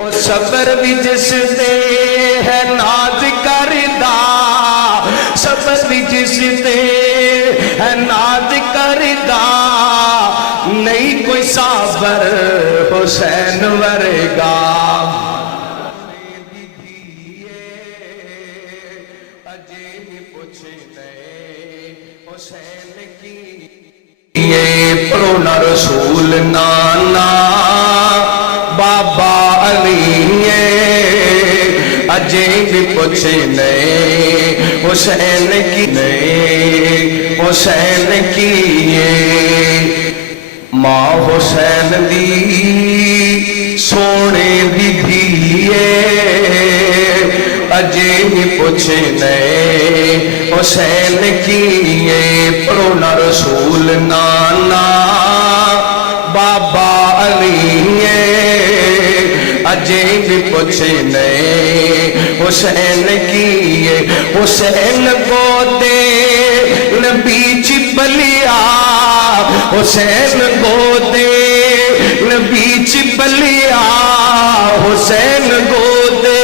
او صبر بھی جس دے ہے ناز کردہ، صبر بھی جس دے ہے ناز کردہ، نہیں کوئی صابر حسین ورگا۔ پڑھو نہ رسول نانا بابا علی اجے بھی پوچھے نئے حسین کی، نئے حسین کی ماں حسین دی سونے دی دھیے اجے بھی پوچھے نئے حسین کیے۔ پڑھو نہ رسول نانا بابا علی اجے بھی پوچھے نئے حسین کیے۔ حسین کو دے نبی چپلیا، حسین کو دے نبی چپلیا، حسین کو دے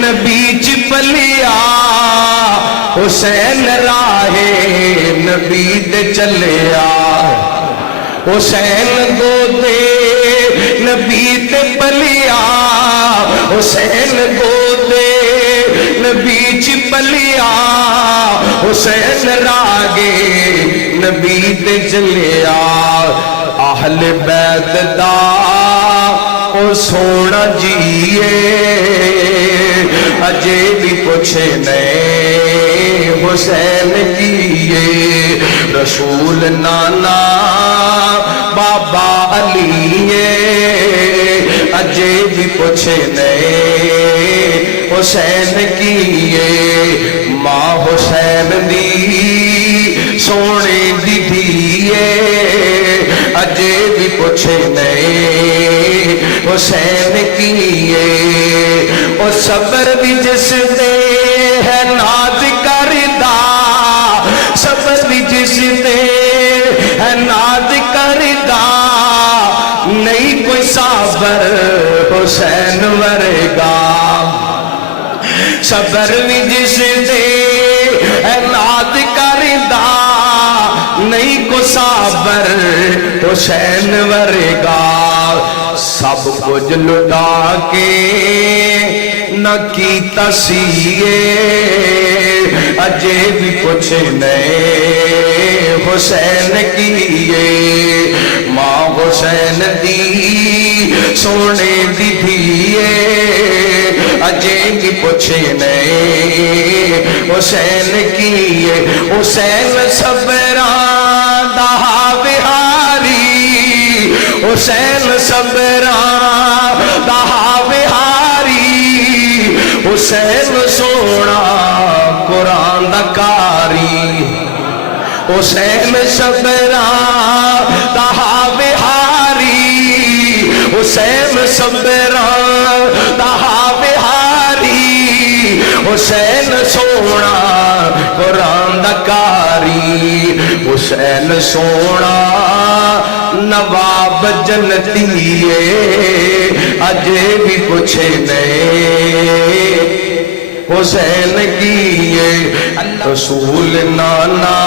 نبی چپلیا، حسین راہ نبی دے چلیا، حسین کو دے نبی دے پلیا، حسین کو دے نبی چپلیا، حسین راگے نبی دے چلیا۔ اہل بیت دا او سونا جیے اجے بھی پوچھے نئے حسین کیے۔ رسول نانا بابا علی اجے بھی پوچھے نئے حسین کیے۔ ماں حسین دی سونے دی دھیے اجے بھی پوچھے نئے حسین کیے۔ او صبر بھی جس دے ہے ناز کردہ، صبر بھی جس دے ہے ناز کردہ، نہیں کوئی صابر حسین ورگا۔ صبر بھی جس دے ہے ناز کردہ، نہیں کو صابر حسین ورگا۔ سب کچھ لٹا کے نہ کیتا سیے اجے بھی پوچھے نئے حسین کیے۔ ماں حسین دی سونے دی دھیے اجے بھی پوچھے نئے حسین کیے۔ حسین صبران دا بہاری، حسین صبران دا بہاری، حسین سونا قرآن دا کاری، حسین صبران دا بہاری، حسین صبران دا بہاری، حسین سونا قرآن دا کاری، حسین سونا نواب جنتی اجے بھی پوچھے نئے حسین کیے۔ رسول نانا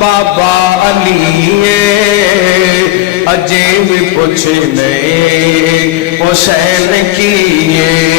بابا علی اجے بھی پوچھے نئے حسین کیے۔